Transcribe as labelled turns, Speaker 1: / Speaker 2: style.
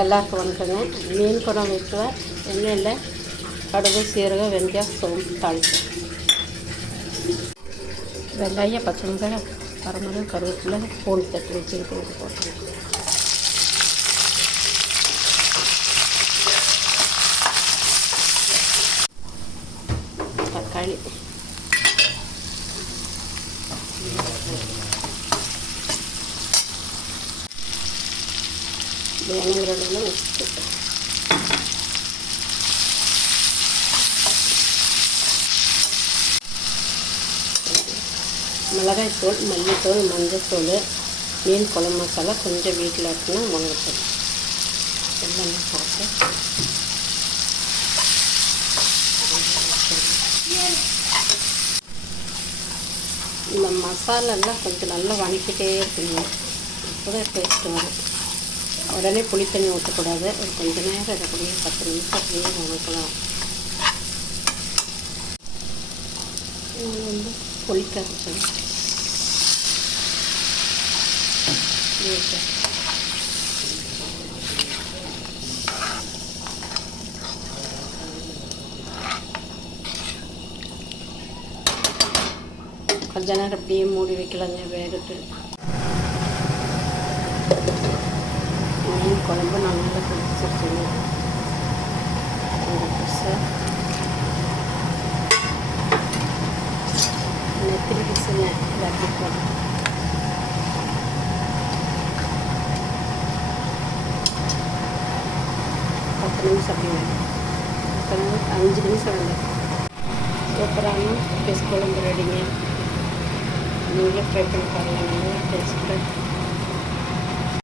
Speaker 1: எல்லாருக்கும் வணக்கங்க மீன் குழம்பு வைக்குவேன் எண்ணெயில் கடுகு சீரகம் வெங்காயம் சோம்பு தாளிச்சு. வெங்காயம் பச்சை மிளகாய் வரமிளகு கருவேப்பிலை பூண்டு தட்டி வச்சுக்கிட்டு போட்டேன் வேணுங்கிறதெல்லாம் உப்பு மிளகாய்த்தூள் மல்லித்தூள் மஞ்சத்தூள் மீன் குழம்பு மசாலா கொஞ்சம் வீட்டில் இருக்குன்னா மிளகுத்தூள் எல்லாமே போட்டு. இந்த மசாலாலாம் கொஞ்சம் நல்லா வணக்கிட்டே இருக்கணும் அப்போ தான் வரும். உடனே புளி தண்ணி ஊற்றக்கூடாது. ஒரு கொஞ்ச நேரம் இதை அப்படியே பத்து நிமிஷம் அப்படியே வணக்கலாம் இது வந்து புளிக்கரைச்சல் கொஞ்ச நேரம் அப்படியே மூடி வைக்கலாங்க வேகட்டு குழம்பு நல்லா பிடிச்சிருச்சுங்க ஒரு நெத்திரி பிசுங்க எல்லாத்தையும் போட்டு பத்து நிமிஷம் அப்படிங்க பத்து நிமிஷம் அஞ்சு நிமிஷம் வேணும். சூப்பரான ஃபிஷ் குழம்பு ரெடிங்க. நீங்களே ட்ரை பண்ணி பாருங்கள் நல்லா டேஸ்ட்டாக